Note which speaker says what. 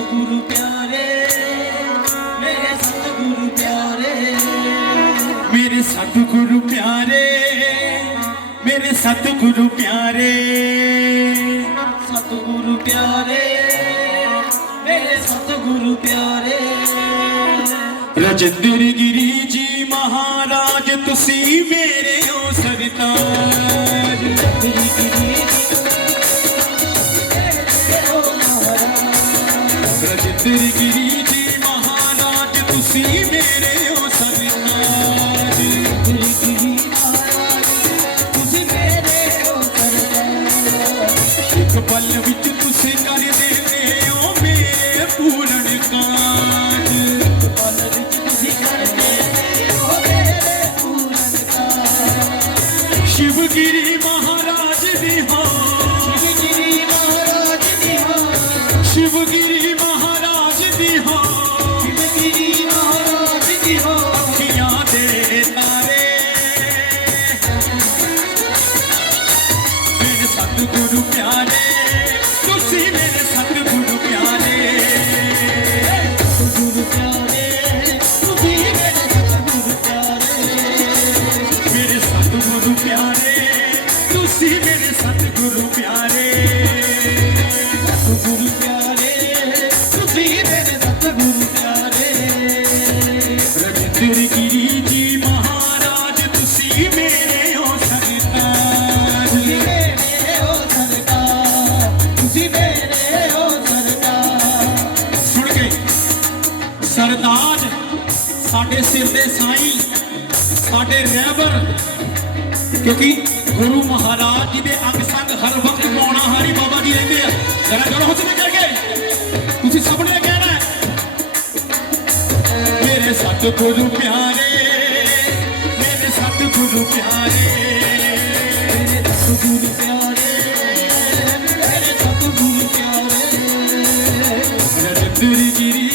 Speaker 1: ਸਤਿਗੁਰੂ ਪਿਆਰੇ, ਮੇਰੇ ਸਤਿਗੁਰੂ ਪਿਆਰੇ,
Speaker 2: ਮੇਰੇ ਸਤਿਗੁਰੂ ਪਿਆਰੇ, ਮੇਰੇ ਸਤਿਗੁਰੂ ਪਿਆਰੇ।
Speaker 1: ਸਤਿਗੁਰੂ ਪਿਆਰੇ, ਮੇਰੇ ਸਤਿਗੁਰੂ ਪਿਆਰੇ।
Speaker 2: ਰਜਿੰਦਰ ਗਿਰੀ ਜੀ ਮਹਾਰਾਜ, ਤੁਸੀਂ ਮੇਰੇ ਹੋ ਸਰਤਾਜ
Speaker 1: ਤੇਰੀ ਗਿਰੀ ਮਹਾਰਾਜ
Speaker 2: ਗਿਰੀ ਜੀ ਮਹਾਰਾਜ ਤੁਸੀਂ ਮੇਰੇ ਹੋ ਸਰਤਾਜ
Speaker 1: ਤੇਰੀ ਮਹਾਰਾਜ ਤੁਸੀਂ ਮੇਰੇ ਹੋ ਸਰਦਾਰ
Speaker 2: ਇੱਕ ਪਲ ਵਿੱਚ ਤੁਸੀਂ ਕਰਦੇ ਦੇਵੇ ਹੋ ਮੇਰੇ ਪੂਰਨ ਕਾਜ
Speaker 1: ਪਲ ਵਿੱਚ ਤੁਸੀਂ ਕਰਦੇ ਹੋ ਮੇਰੇ ਪੂਰਨ ਕਾ
Speaker 2: ਸ਼ਿਵਗਿਰੀ ਮਹਾਰਾਜ ਦੀ ਹੋ ਸਤਿਗੁਰੂ ਪਿਆਰੇ, ਤੁਸੀਂ ਮੇਰੇ ਸਤਿਗੁਰੂ ਪਿਆਰੇ।
Speaker 1: ਸਤਿਗੁਰੂ ਪਿਆਰੇ, ਤੁਸੀਂ ਮੇਰੇ ਸਤਿਗੁਰੂ ਪਿਆਰੇ।
Speaker 2: ਮੇਰੇ ਸਤਿਗੁਰੂ ਪਿਆਰੇ, ਤੁਸੀਂ ਮੇਰੇ ਸਤਿਗੁਰੂ ਪਿਆਰੇ।
Speaker 1: ਸਤਿਗੁਰੂ ਪਿਆਰੇ, ਤੁਸੀਂ ਮੇਰੇ ਸਤਿਗੁਰੂ ਪਿਆਰੇ।
Speaker 2: ਰਜਿੰਦਰ ਗਿਰੀ ਜੀ ਮਹਾਰਾਜ, ਤੁਸੀਂ ਮੇਰੇ ਸਰਦਾਜ ਸਾਡੇ ਸਿਰ ਦੇ ਸਾਈ, ਸਾਡੇ ਰਹਿਬਰ। ਕਿਉਂਕਿ ਗੁਰੂ ਮਹਾਰਾਜ ਜੀ ਦੇ ਅੰਗ ਸੰਗ ਹਰ ਵਕਤ ਪਾਉਣਾ ਹਾਰੀ ਬਾਬਾ ਜੀ ਰਹਿੰਦੇ ਆ। ਜਰਾ ਜਰਾ ਹੁਸਨ ਕਰਕੇ। ਤੁਸੀਂ ਸਭ ਨੇ ਕਹਿਣਾ ਮੇਰੇ ਸਤਿਗੁਰੂ ਪਿਆਰੇ, ਮੇਰੇ ਸਤਿਗੁਰੂ ਪਿਆਰੇ,
Speaker 1: ਮੇਰੇ ਸਤਿਗੁਰੂ ਪਿਆਰੇ, ਮੇਰੇ ਸਤਿਗੁਰੂ ਪਿਆਰੇ
Speaker 2: ਰਜਿੰਦਰ ਗਿਰੀ